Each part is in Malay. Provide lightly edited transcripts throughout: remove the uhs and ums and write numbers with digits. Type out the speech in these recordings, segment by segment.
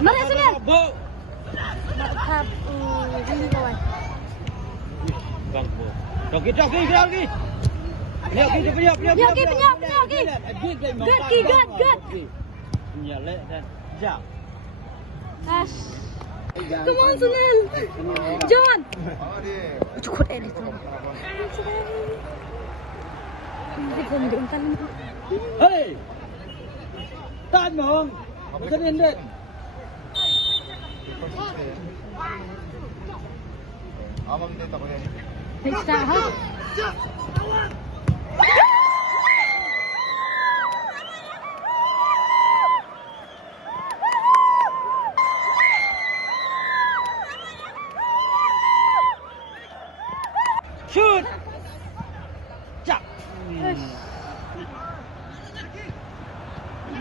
Mari sini. Maaf, ini kawan. Bang, Doki, lagi. Good. Nyalek dan jauh. Ash. Come on, Sunil. John. Cukup edit. Hey, tan mong, bukan indet. Amam din ako yan. Next time, ha? Shoot! Jump! Yes!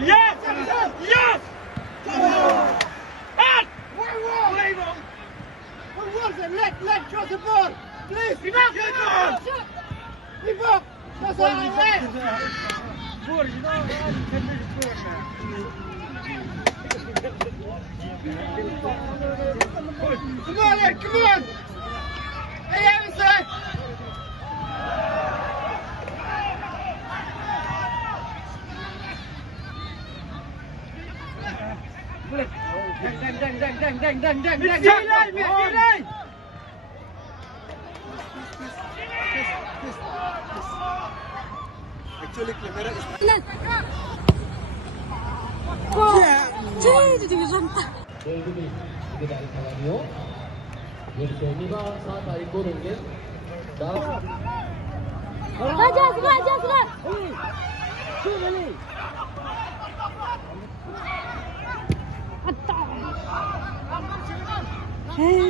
Yes! And! Where was it? Let, cross the ball! Please! Enough! Keep up! That's all I want! Come on, Ed, come on! Hey, Emerson! Dang! Actually, camera is... Sudah. Shoot, Ali! Hey.